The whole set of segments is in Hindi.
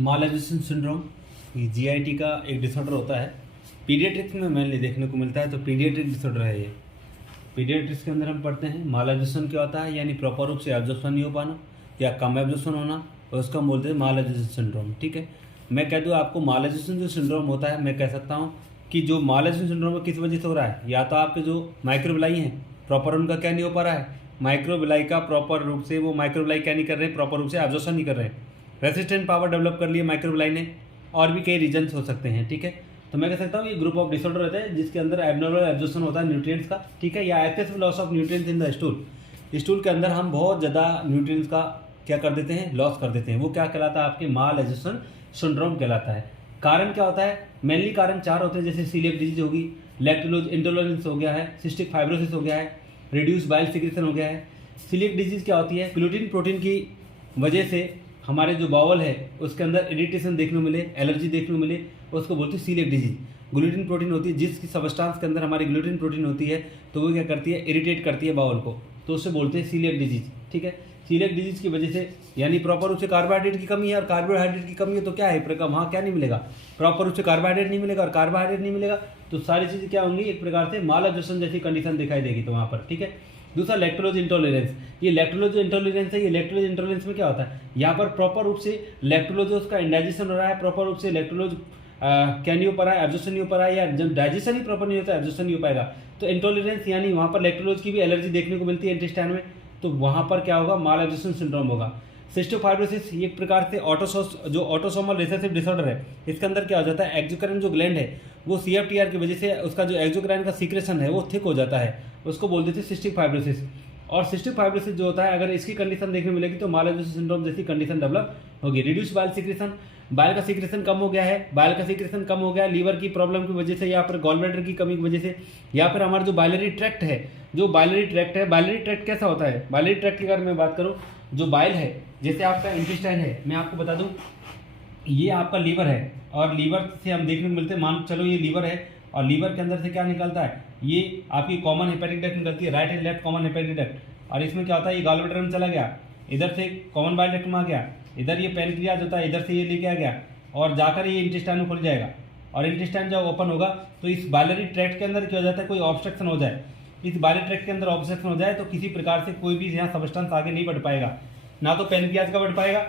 मालाइजेशन सिंड्रोम ये जीआईटी का एक डिसऑर्डर होता है। पीडियाट्रिक्स में मेनली देखने को मिलता है, तो पीडियाट्रिक डिसऑर्डर है ये। पीडियाट्रिक्स के अंदर हम पढ़ते हैं मालाइजेशन क्या होता है, यानी प्रॉपर रूप से एब्जॉर्प्शन नहीं हो पाना या कम एब्जॉर्प्शन होना, और उसका हम बोलते हैं मालाइजेशन सिंड्रोम। ठीक है, मैं कह दूँ आपको मालाइजेशन जो सिंड्रोम होता है, मैं कह सकता हूँ कि जो मालाइजेशन सिंड्रोम किस वजह से हो रहा है, या तो आपके जो माइक्रोबिलाई हैं प्रॉपर उनका क्या नहीं हो पा रहा है, माइक्रोबिलाई का प्रॉपर रूप से वो माइक्रोबिलाई क्या नहीं कर रहे हैं, प्रॉपर रूप से एब्जॉर्प्शन नहीं कर रहे हैं, रेसिस्टेंट पावर डेवलप कर लिए माइक्रोबिलाई ने, और भी कई रीजन्स हो सकते हैं। ठीक है, तो मैं कह सकता हूँ ये ग्रुप ऑफ डिसऑर्डर रहता है जिसके अंदर एबनॉर्मल एब्जॉर्प्शन होता है न्यूट्रिएंट्स का। ठीक है, या excessive loss of nutrients in the stool. Stool के अंदर हम बहुत ज़्यादा न्यूट्रिएंट्स का क्या कर देते हैं, लॉस कर देते हैं। वो क्या कहलाता है, आपके मालाइजेशन सिंड्रोम कहलाता है। कारण क्या होता है, मेनली कारण 4 होते हैं, जैसे सीलिएक डिजीज होगी, लैक्टोलोज इंटॉलरेंस हो गया है, सिस्टिक फाइब्रोसिस हो गया है, रिड्यूस बाइल सिक्रेशन हो गया है। सीलिएक डिजीज क्या होती है, ग्लूटीन प्रोटीन की वजह से हमारे जो बावल है उसके अंदर इरिटेशन देखने को मिले, एलर्जी देखने को मिले, उसको बोलते हैं सीलिएक डिजीज। ग्लूटीन प्रोटीन होती है, जिसकी सबस्टांस के अंदर हमारी ग्लूटीन प्रोटीन होती है, तो वो क्या करती है, इरिटेट करती है बावल को, तो उससे बोलते हैं सीलिएक डिजीज। ठीक है, सीलिएक डिजीज की वजह से यानी प्रॉपर रूप से कार्बोहाइड्रेट की कमी है, और कार्बोहाइड्रेट की कमी है तो क्या है, प्रकार वहाँ क्या नहीं मिलेगा, प्रॉपर रूप से कार्बोहाइड्रेट नहीं मिलेगा, और कार्बोहाइड्रेट नहीं मिलेगा तो सारी चीज़ें क्या होंगी, एक प्रकार से माल एब्जॉर्प्शन जैसी कंडीशन दिखाई देगी तो वहाँ पर। ठीक है, दूसरा लैक्टोलोज इंटॉलरेंस। ये लैक्टोलोज इंटॉलरेंस है, ये लैक्टोलोज इंटॉलरेंस में क्या होता है, यहाँ पर प्रॉपर रूप से लैक्टोलोज उसका इंडाइजेशन हो रहा है, प्रॉपर रूप से लैक्टोलोज क्या नहीं हो पा रहा है, एब्जॉर्प्शन नहीं हो पा रहा है, या जब डाइजेशन ही प्रॉपर नहीं होता है एब्जॉर्प्शन नहीं हो पाएगा, तो इंटॉलरेंस यानी वहाँ पर लैक्टोलोज की भी एलर्जी देखने को मिलती है इंटेस्टाइन में, तो वहाँ पर क्या होगा, माल एब्जॉर्प्शन सिंड्रोम होगा। सिस्टिक फाइब्रोसिस ये एक प्रकार से ऑटोसोमल रिसेसिव डिसऑर्डर है। इसके अंदर क्या हो जाता है, एक्सोक्राइन जो ग्लैंड है वो सीएफटीआर की वजह से उसका जो एक्सोक्राइन का सीक्रेशन है वो थिक हो जाता है, उसको बोल देते हैं सिस्टिक फाइब्रोसिस। और सिस्टिक फाइब्रोसिस जो होता है, अगर इसकी कंडीशन देखने मिलेगी तो मालाइजेशन सिंड्रोम जैसी कंडीशन डेवलप होगी। रिड्यूस बाइल सिक्रेशन, बाइल का सिक्रेशन कम हो गया है, बाइल का सिक्रेशन कम हो गया लीवर की प्रॉब्लम की वजह से, या फिर गॉल ब्लैडर की कमी की वजह से, या फिर हमारा जो बाइलरी ट्रैक्ट है, बाइलरी ट्रैक्ट कैसा होता है, बाइलरी ट्रैक्ट की अगर मैं बात करूँ, जो बाइल है, जैसे आपका इंटेस्टाइन है, मैं आपको बता दूं ये आपका लीवर है, और लीवर से हम देखने को मिलते हैं, मान चलो ये लीवर है, और लीवर के अंदर से क्या निकलता है, ये आपकी कॉमन हेपेटिक डक्ट निकलती है, right and left common hepatic duct, और इसमें क्या होता है, ये गॉल ब्लैडर में चला गया, इधर से कॉमन बाइल डक्ट में आ गया, इधर ये पैनक्रियाज होता है, इधर से ये लेके आ गया, और जाकर ये इंटेस्टाइन में खुल जाएगा, और इंटेस्टाइन जब ओपन होगा तो इस बाइलरी ट्रैक्ट के अंदर क्या हो जाता है, कोई ऑब्स्ट्रक्शन हो जाए, इस बाइलरी ट्रैक्ट के अंदर ऑब्स्ट्रक्शन हो जाए तो किसी प्रकार से कोई भी यहाँ सबस्टेंस आगे नहीं बढ़ पाएगा, ना तो पैनक्रियाज का बढ़ पाएगा,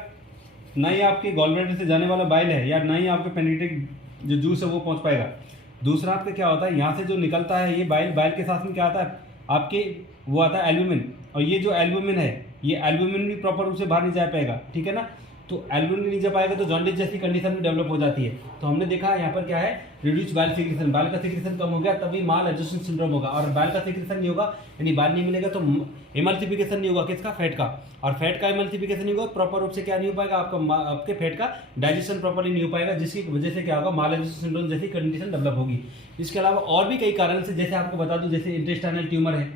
ना ही आपके गॉल ब्लैडर से जाने वाला बाइल है, या ना ही आपके पेनिट्रिक जो जूस है वो पहुंच पाएगा। दूसरा आपका क्या होता है, यहाँ से जो निकलता है ये बाइल के साथ में क्या आता है आपके, वो आता है एल्ब्यूमिन, और ये जो एल्ब्यूमिन है ये एल्ब्यूमिन भी प्रॉपर रूप से बाहर नहीं जा पाएगा। ठीक है ना, तो एल्ब्यूमिन नहीं जा पाएगा तो जॉन्डिस जैसी कंडीशन में डेवलप हो जाती है। तो हमने देखा यहाँ पर क्या है, रिड्यूस बाइल सिक्रेशन, बाइल का सिक्रेशन कम हो गया तभी माल एब्जॉर्प्शन सिंड्रोम होगा, और बाइल का सिक्रेशन नहीं होगा यानी बाइल नहीं मिलेगा तो एमल्सिफिकेशन नहीं होगा, किसका, फैट का, और फैट का एमल्सिफिकेशन नहीं होगा, प्रॉपर रूप से क्या नहीं हो पाएगा, आपके फैट का डाइजेशन प्रॉपरली नहीं हो पाएगा, जिसकी वजह से क्या होगा, माल एब्जॉर्प्शन सिंड्रोम जैसी कंडीशन डेवलप होगी। इसके अलावा और भी कई कारण से, जैसे आपको बता दूं, जैसे इंटेस्टाइनल ट्यूमर है।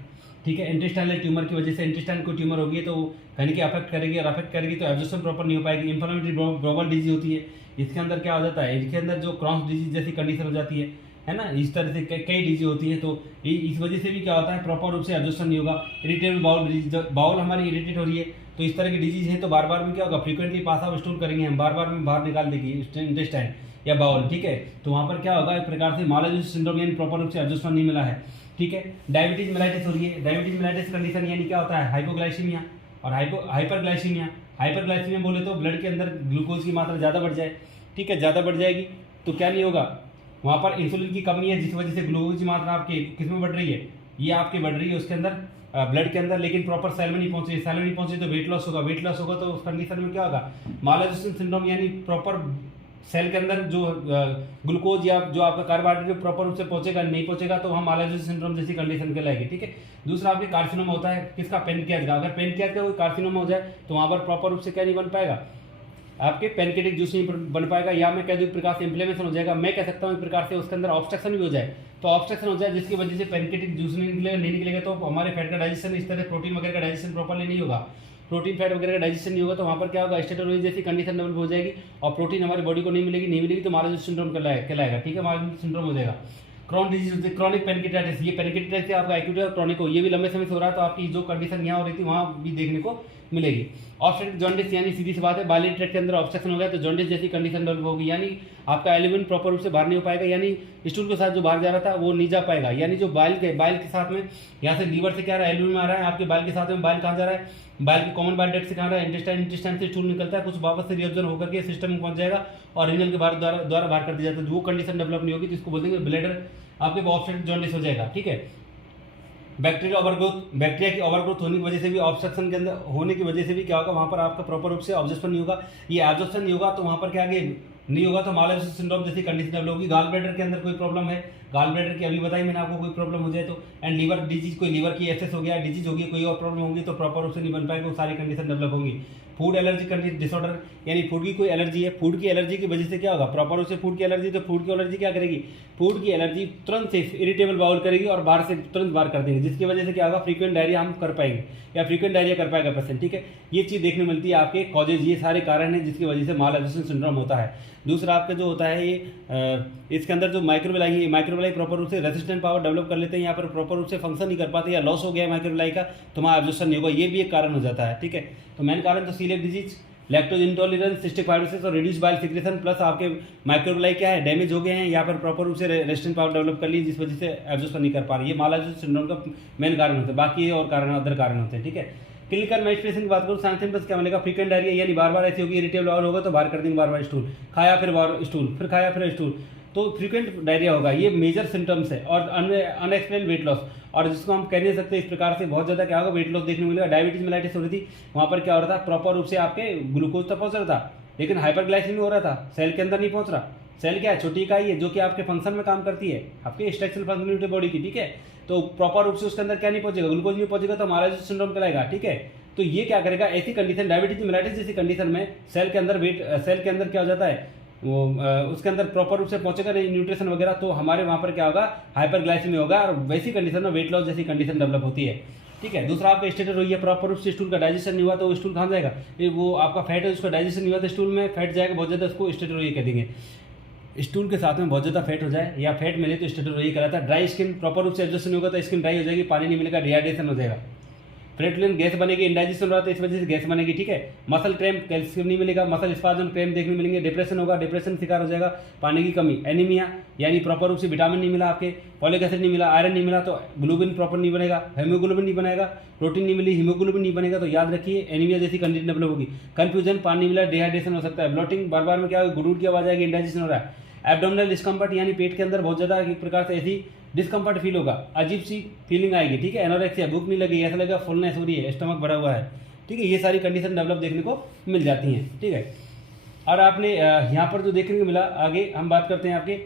ठीक है, इंटेस्टाइनल ट्यूमर की वजह से इंटेस्टाइन को ट्यूमर होगी तो कहीं की अफेक्ट करेगी, और अफेक्ट करेगी तो एब्जॉर्प्शन प्रॉपर नहीं हो पाएगी। इंफ्लेमेटरी बाउल डिजीज होती है, इसके अंदर क्या हो जाता है, इसके अंदर जो क्रॉन्स डिजीज जैसी कंडीशन हो जाती है ना, इस तरह से कई डिजीज होती है, तो इस वजह से भी क्या होता है, प्रॉपर रूप से एब्जॉर्प्शन नहीं होगा। इरिटेबल बाउल डिजीज, बाउल हमारी इरिटेट हो रही है तो इस तरह की डिजीज है, तो बार बार में क्या होगा, फ्रीक्वेंटली पास आउट स्टोर करेंगे हम, बार बार में बाहर निकाल देगी इंटेस्टाइन या बाउल। ठीक है, तो वहाँ पर क्या होगा, एक प्रकार से मालाइजेशन सिंड्रोम यानी प्रॉपर रूप से एब्जॉर्प्शन नहीं मिला है। ठीक है, डायबिटीज मेलाइटिस हो रही है, डायबिटीज मेलाइटिस कंडीशन यानी क्या होता है, हाइपोग्लाइसीमिया और हाइपरग्लाइसीमिया। हाइपरग्लाइसीमिया बोले तो ब्लड के अंदर ग्लूकोज की मात्रा ज़्यादा बढ़ जाए। ठीक है, ज़्यादा बढ़ जाएगी तो क्या नहीं होगा, वहाँ पर इंसुलिन की कमी है, जिस वजह से ग्लूकोज की मात्रा आपकी किस में बढ़ रही है, ये आपकी बढ़ रही है उसके अंदर ब्लड के अंदर, लेकिन प्रॉपर सेल में नहीं पहुंच रही, सेल में नहीं पहुंची तो वेट लॉस होगा, वेट लॉस होगा तो उस कंडीशन में क्या होगा, मालाइजेशन सिंड्रोम यानी प्रॉपर सेल के अंदर जो ग्लूकोज या जो आपका कार्बोहाइड्रेट प्रॉपर रूप से पहुंचेगा नहीं पहुंचेगा तो हम मालाइजेशन सिंड्रोम जैसी कंडीशन कहलाएगी। ठीक है, दूसरा आपके कार्सिनोमा होता है, किसका, पैनक्रियाज का। अगर पैनक्रियाज का कोई कार्सिनोमा हो जाए तो वहाँ पर प्रॉपर रूप से क्या नहीं बन पाएगा, आपके पैनक्रियाटिक जूस नहीं बन पाएगा, या मैं कह दूँ एक प्रकार से इंफ्लेमेशन हो जाएगा। मैं कह सकता हूँ एक प्रकार से उसके अंदर ऑब्स्ट्रक्शन भी हो जाए, तो ऑब्स्ट्रक्शन हो जाए जिसकी वजह से पैनक्रियाटिक जूस नहीं निकलेगा तो हमारे फैट का डाइजेशन, इस तरह प्रोटीन वगैरह का डाइजेशन प्रॉपरली नहीं होगा, प्रोटीन फैट वगैरह का डाइजेशन नहीं होगा तो वहाँ पर क्या होगा, स्टेटोलॉजी जैसी कंडीशन डेवलप हो जाएगी, और प्रोटीन हमारी बॉडी को नहीं मिलेगी तो मालाइजेशन सिंड्रोम कहलाएगा। ठीक है, मालाइजेशन सिंड्रोम हो जाएगा। क्रॉन डिजीज होती है, क्रॉनिक पैनक्रियाटाइटिस, ये पैनक्रियाटाइटिस आपका एक्यूट और क्रॉनिक हो, ये भी लंबे समय से हो रहा है, तो आपकी जो कंडीशन यहाँ हो रही थी वहाँ भी देखने को मिलेगी। ऑब्स्ट्रक्टिव जॉन्डिस यानी सीधी सी बात है, बाइलियरी ट्रैक्ट के अंदर ऑब्स्ट्रक्शन हो गया तो जॉन्डिस जैसी कंडीशन डेवलप होगी, यानी आपका एल्यूमिन प्रॉपर रूप से बाहर नहीं हो पाएगा, यानी स्टूल के साथ जो बाहर जा रहा था वो नहीं जा पाएगा, यानी जो बाइल के साथ में यहाँ से लीवर से क्या रहा है, एल्यूमिन आ रहा है, आपके बाइल के साथ में बाइल कहाँ जा रहा है, बाइल की कॉमन बाइल डक्ट से कहाँ रहा है, इंटेस्टाइन से स्टूल निकलता है, कुछ वापस से रिएब्जॉर्ब होकर के सिस्टम में पहुंच जाएगा और रीनल के द्वारा बाहर कर दिया जाता है। वो कंडीशन डेवलप नहीं होगी तो इसको बोलते हैं ब्लैडर आपके ऑब्स्ट्रक्टिव जॉन्डिस हो जाएगा। ठीक है, बैक्टीरिया की ओवरग्रोथ होने की वजह से भी, ऑब्स्ट्रक्शन के अंदर होने की वजह से भी क्या होगा, वहां पर आपका प्रॉपर रूप से ऑब्जर्वेशन नहीं होगा, ये एब्जॉर्प्शन नहीं होगा तो वहां पर क्या आगे नहीं होगा तो मालाइसिस सिंड्रोम जैसी कंडीशन डेवलप होगी। गाल ब्लैडर के अंदर कोई प्रॉब्लम है, गाल ब्लैडर की अभी बताई मैंने आपको, कोई प्रॉब्लम हो जाए तो, एंड लीवर डिजीज, कोई लीवर की एक्सेस हो गया, डिजीज होगी, कोई और प्रॉब्लम होगी तो प्रॉपर रूप से नहीं बन पाएगा, वो सारी कंडीशन डेवलप होंगी। फूड एलर्जी डिसऑर्डर यानी फूड की कोई एलर्जी है, फूड की एलर्जी की वजह से क्या होगा, प्रॉपर रूप से फूड की एलर्जी, तो फूड की एलर्जी क्या करेगी, फूड की एलर्जी तुरंत से इरिटेबल बाउल करेगी और बाहर से तुरंत बाहर कर देंगे, जिसकी वजह से क्या होगा, फ्रीक्वेंट डायरिया हम कर पाएंगे या फ्रीक्वेंट डायरिया कर पाएगा पेशेंट। ठीक है, ये चीज़ देखने मिलती है आपके कॉजेज, ये सारे कारण हैं जिसकी वजह से मालएब्जॉर्प्शन सिंड्रोम होता है। दूसरा आपका जो होता है ये इसके अंदर जो माइक्रोविलाई प्रॉपर रूप से रेसिस्टेंट पावर डेवलप कर लेते हैं, यहाँ पर प्रॉपर रूप से फंक्शन नहीं कर पाते या लॉस हो गया माइक्रोविलाई का तो मालएब्जॉर्प्शन नहीं होगा, ये भी एक कारण हो जाता है। ठीक है, तो मेन कारण तो coeliac disease, lactose intolerance, cystic fibrosis और रिड्यूस बाइल सिक्रेशन प्लस आपके माइक्रोविलाई क्या है, डैमेज हो गए हैं, यहाँ पर प्रॉपर रूप से रेसिस्टेंट पावर डेवलप कर ली जिस वजह से एब्जॉर्प्शन नहीं कर पा रही, ये मालएब्जॉर्प्शन सिंड्रोम का मेन कारण होता है। बाकी और कारण अदर कारण होते हैं। ठीक है, क्लिनिकल मैनिफेस्टेशन की बात करूँ, सिम्पटम्स क्या मिलेगा, फ्रीक्वेंट डायरिया यानी बार बार ऐसी होगी, इरिटेबल बाउल होगा तो बाहर कर देंगे बार बार स्टूल, खाया फिर बार स्टूल, फिर खाया फिर स्टूल, तो फ्रीक्वेंट डायरिया होगा, ये मेजर सिम्टम्स है। और अनएक्सप्लेन वेट लॉस, और जिसको हम कह नहीं सकते इस प्रकार से बहुत ज़्यादा क्या होगा, वेट लॉस देखने को मिलेगा। डायबिटीज मेलाइटिस हो रही थी, वहाँ पर क्या हो रहा था, प्रॉपर रूप से आपके ग्लूकोज तो पहुँच रहा था लेकिन हाइपरग्लाइसीमिया हो रहा था, सेल के अंदर नहीं पहुँच रहा। सेल क्या है, छोटी इकाई है जो कि आपके फंक्शन में काम करती है, आपके स्ट्रक्चरल फंक्शनलिटी बॉडी की। ठीक है, तो प्रॉपर रूप से उसके अंदर क्या नहीं पहुंचेगा, ग्लूकोज नहीं पहुंचेगा तो मालएब्जॉर्प्शन सिंड्रोम कहलाएगा। ठीक है, तो ये क्या करेगा, ऐसी कंडीशन डायबिटीज मेलाइटिस जैसी कंडीशन में सेल के अंदर क्या हो जाता है, वो उसके अंदर प्रॉपर रूप से पहुंचेगा नहीं न्यूट्रिशन वगैरह, तो हमारे वहाँ पर क्या होगा, हाइपरग्लाइसीमिया होगा और वैसी कंडीशन में वेट लॉस जैसी कंडीशन डेवलप होती है। ठीक है, दूसरा आपका स्टेटस रही है, प्रॉपर रूप से स्टूल का डाइजेशन नहीं हुआ तो स्टूल कहाँ जाएगा, वो आपका फैट है उसका डाइजेशन नहीं हुआ तो स्टूल में फैट जाएगा बहुत ज़्यादा, उसको स्टेटस कह देंगे। स्टूल के साथ में बहुत ज़्यादा फैट हो जाए या फैट मिले तो स्टेटस कहलाता है। ड्राई स्किन, प्रॉपर रूप से एडजस्ट नहीं होगा तो स्किन ड्राई हो जाएगी, पानी नहीं मिलेगा, डिहाइड्रेशन हो जाएगा। फ्लैटुलेंट गैस बनेगी, इंडाइजेशन हो रहा है तो इस वजह से गैस बनेगी। ठीक है, मसल क्रैम्प, कैल्शियम नहीं मिलेगा, मसल स्पाज्म क्रैम्प देखने मिलेंगे, डिप्रेशन होगा, डिप्रेशन शिकार हो जाएगा, पानी की कमी, एनीमिया यानी प्रॉपर रूप से विटामिन नहीं मिला आपके, फॉलिक एसिड नहीं मिला, आयरन नहीं मिला तो ग्लोबिन प्रॉपर नहीं बनेगा, हीमोग्लोबिन नहीं बनेगा, प्रोटीन नहीं मिली, हीमोग्लोबिन नहीं बनेगा तो याद रखिए एनीमिया जैसी कंडीशन डेवलप होगी। कंफ्यूजन, पानी नहीं मिला, डिहाइड्रेशन हो सकता है, ब्लोटिंग, बार बार में क्या होगा, गुड़गुड़ की आवाज आएगी, इंडाइजेशन हो रहा है, एब्डोमिनल डिस्कम्फर्ट यानी पेट के अंदर बहुत ज़्यादा एक प्रकार से ऐसी डिस्कम्फर्ट फील होगा, अजीब सी फीलिंग आएगी। ठीक है, एनोरेक्सिया, भूख नहीं लगी, ऐसा लगेगा फुलनेस हो रही है, स्टमक भरा हुआ है। ठीक है, ये सारी कंडीशन डेवलप देखने को मिल जाती हैं। ठीक है, और आपने यहाँ पर जो देखने को मिला, आगे हम बात करते हैं आपके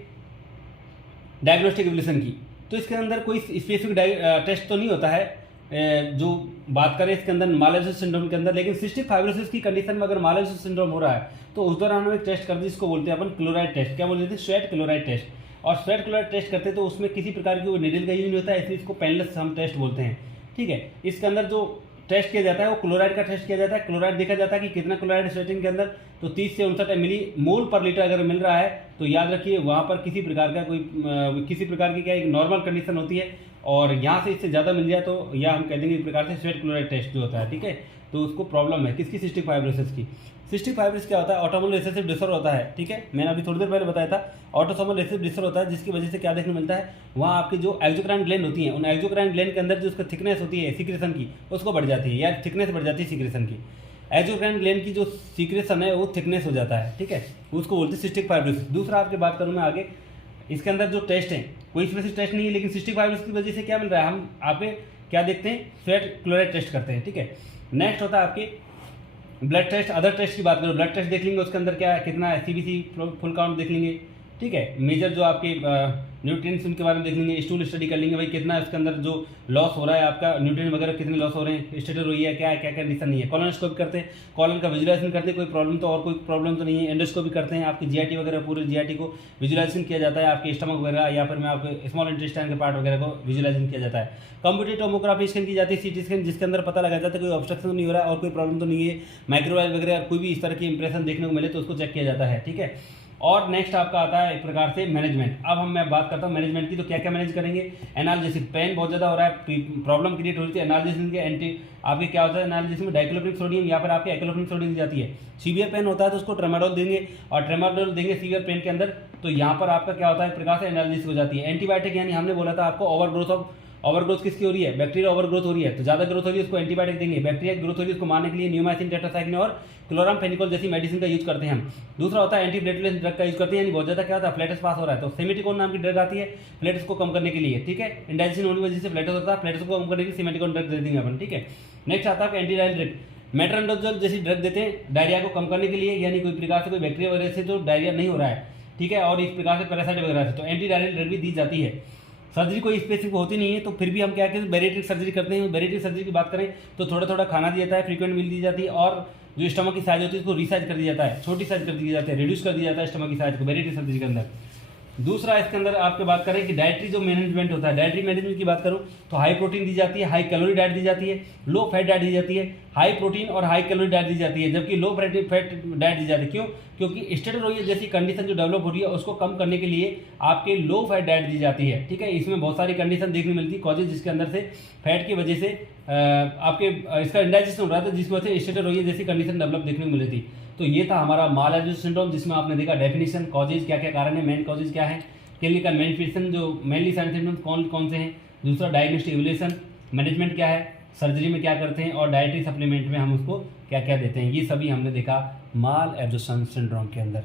डायग्नोस्टिक एवोल्यूशन की, तो इसके अंदर कोई स्पेसिफिक टेस्ट तो नहीं होता है जो बात करें इसके अंदर मालएब्जॉर्प्शन सिंड्रोम के अंदर, लेकिन सिस्टिक फाइब्रोसिस की कंडीशन में अगर मालएब्जॉर्प्शन सिंड्रोम हो रहा है तो उस दौरान हम एक टेस्ट करते हैं, जिसको बोलते हैं अपन क्लोराइड टेस्ट। क्या बोलते हैं, स्वेट क्लोराइड टेस्ट। और स्वेट क्लोराइड टेस्ट करते हैं तो उसमें किसी प्रकार की वो नीडल का यूज नहीं होता है, इसलिए इसको पेनलेस हम टेस्ट बोलते हैं। ठीक है, इसके अंदर जो टेस्ट किया जाता है वो क्लोराइड का टेस्ट किया जाता है। क्लोराइड देखा जाता है कि कितना क्लोराइड स्वेटिंग के अंदर, तो 30 से 59 मिली मोल पर लीटर अगर मिल रहा है तो याद रखिए वहाँ पर किसी प्रकार की क्या एक नॉर्मल कंडीशन होती है, और यहाँ से इससे ज़्यादा मिल जाए तो या हम कह देंगे एक प्रकार से स्वेट क्लोराइड टेस्ट जो होता है। ठीक है, तो उसको प्रॉब्लम है किसकी, सिस्टिक फाइब्रोसिस की। सिस्टिक फाइब्रोसिस क्या होता है, ऑटोसोमल रिसेसिव डिसऑर्डर होता है। ठीक है, मैंने अभी थोड़ी देर पहले बताया था, ऑटोसोमल रिसेसिव डिसऑर्डर होता है, जिसकी वजह से क्या देखने मिलता है, वहाँ आपकी जो एक्सोक्राइन ग्लैंड होती हैं, उन एक्सोक्राइन ग्लैंड के अंदर जो उसका थिकनेस होती है सीक्रेशन की, उसको बढ़ जाती है, या थिकनेस बढ़ जाती है सीक्रेशन की। एक्सोक्राइन ग्लैंड की जो सीक्रेशन है वो थिकनेस हो जाता है। ठीक है, उसको बोलते हैं सिस्टिक फाइब्रोसिस। दूसरा आपकी बात करूँ मैं आगे, इसके अंदर जो टेस्ट है कोई स्पेसिफिक टेस्ट नहीं है, लेकिन सिस्टिक फाइब्रोसिस की वजह से क्या मिल रहा है, हम आपके क्या देखते हैं, स्वेट क्लोराइड टेस्ट करते हैं। ठीक है, नेक्स्ट होता है आपके ब्लड टेस्ट। अदर टेस्ट की बात करो, ब्लड टेस्ट देख लेंगे, उसके अंदर क्या है, कितना है, सीबीसी फुल काउंट देख लेंगे। ठीक है, मेजर जो आपके न्यूट्रिएंट्स उनके बारे में देख लेंगे, स्टूल स्टडी कर लेंगे, भाई कितना इसके अंदर जो लॉस हो रहा है आपका, न्यूट्रिएंट वगैरह कितने लॉस हो रहे हैं, स्टेटस हुई है क्या कंडीशन नहीं है। कॉलोनोस्कोपी करते हैं, कॉलन का विजुलाइजेशन करते हैं, कोई प्रॉब्लम तो और कोई प्रॉब्लम तो नहीं है। एंडोस्कोपी करते हैं, आपकी जीआईटी वगैरह पूरे जीआईटी को विजुलाइजेशन किया जाता है, आपके स्टमक वगैरह या फिर में आपके स्मॉल इंटेस्टाइन के पार्ट वगैरह को विजुलाइजेशन किया जाता है। कंप्यूटेड टोमोग्राफी स्कैन की जाती है, सीटी स्कैन, जिसके अंदर पता लगा जाता है कोई ऑब्स्ट्रक्शन नहीं हो रहा है और कोई प्रॉब्लम तो नहीं है, माइक्रोवेव वगैरह कोई भी इस तरह की इंप्रेशन देखने को मिले तो उसको चेक किया जाता है। ठीक है, और नेक्स्ट आपका आता है एक प्रकार से मैनेजमेंट। अब मैं बात करता हूँ मैनेजमेंट की, तो क्या क्या मैनेज करेंगे। एनालिसिस, पेन बहुत ज़्यादा हो रहा है, प्रॉब्लम क्रिएट हो रही है, एनालिसिस के एंटी आपके क्या होता है, एनालिसिस में डाइक्लोफिक सोडियम या फिर आपके एक्लोफिक सोडियम दी जाती है। सीवियर पेन होता है तो उसको ट्रेमाडोल देंगे, और ट्रेमाडोल देंगे सीवियर पेन के अंदर, तो यहाँ पर आपका क्या होता है एक प्रकार से एनालिसिस हो जाती है। एंटीबायोटिक यानी हमने बोला था आपको ओवरग्रोथ किसकी हो रही है, बैक्टीरिया ओवरग्रोथ हो रही है, तो ज़्यादा ग्रोथ हो रही है उसको एंटीबायोटिक देंगे। बैक्टीरिया ग्रोथ हो रही है उसको मारने के लिए न्यूमाइसिन, टेट्रासाइक्लिन और क्लोरामफेनिकोल जैसी मेडिसिन का यूज करते हैं हम। दूसरा होता है एंटीप्लेटलेट ड्रग का यूज करते हैं, यानी बहुत ज़्यादा क्या होता है प्लेटस पास हो रहा है, तो सेमेटिकोन नाम की ड्रग आती है प्लेटस को कम करने के लिए, ठीक है। इंडाइजेशन होने की वजह से प्लेटस होता है, प्लेटस को कम करने के लिए सेमेटिकोन ड्रग दे देंगे अपन, ठीक है। नेक्स्ट आता है एंटी डायरियल ड्रग, मेट्रोनिडाजोल जैसी ड्रग देते हैं डायरिया को कम करने के लिए, यानी कोई प्रकार से कोई बैक्टीरिया वगैरह से तो डायरिया नहीं हो रहा है, ठीक है, और इस प्रकार से पैरासाइट वगैरह से, तो एंटी डायरियल ड्रग भी दी जाती है। सर्जरी कोई स्पेसिफिक होती नहीं है, तो फिर भी हम क्या कहते हैं बैरिएट्रिक सर्जरी करते हैं। बैरिएट्रिक सर्जरी की बात करें तो थोड़ा थोड़ा खाना दिया जाता है, फ्रीक्वेंट मील दी जाती है, और जो स्टमक की साइज होती है उसको रीसाइज कर दिया जाता है, छोटी साइज कर दी जाती है, रिड्यूस कर दिया जाता है स्टमक की साइज को बैरिएट्रिक सर्जरी के अंदर। दूसरा इसके अंदर आपके बात करें कि डाइटरी जो मैनेजमेंट होता है, डाइटरी मैनेजमेंट की बात करूं तो हाई प्रोटीन दी जाती है, हाई कैलोरी डाइट दी जाती है, लो फैट डाइट दी जाती है, हाई प्रोटीन और हाई कैलोरी डाइट दी जाती है, जबकि लो फैट डाइट दी जाती है। क्यों? क्योंकि स्टेरॉइड जैसी कंडीशन जो डेवलप हो रही है उसको कम करने के लिए आपके लो फैट डाइट दी जाती है, ठीक है। इसमें बहुत सारी कंडीशन देखने मिलती है कॉजेज, जिसके अंदर से फैट की वजह से आपके इसका इंडाइजेशन हो रहा था, जिसकी वजह से स्टेरॉइड जैसी कंडीशन डेवलप देखने को मिली थी। तो ये था हमारा मालाजोस सिंड्रोम, जिसमें आपने देखा डेफिनेशन, कॉजेज क्या क्या कारण है, मेन कॉजेज क्या है, क्लिनिकल मैनिफेस्टेशन जो मेनली साइन सिम्टम्स कौन कौन से हैं, दूसरा डायग्नोस्टिक इवैल्यूएशन, मैनेजमेंट क्या है, सर्जरी में क्या करते हैं, और डाइटरी सप्लीमेंट में हम उसको क्या क्या देते हैं, ये सभी हमने देखा माल एब्जॉर्प्शन सिंड्रोम के अंदर।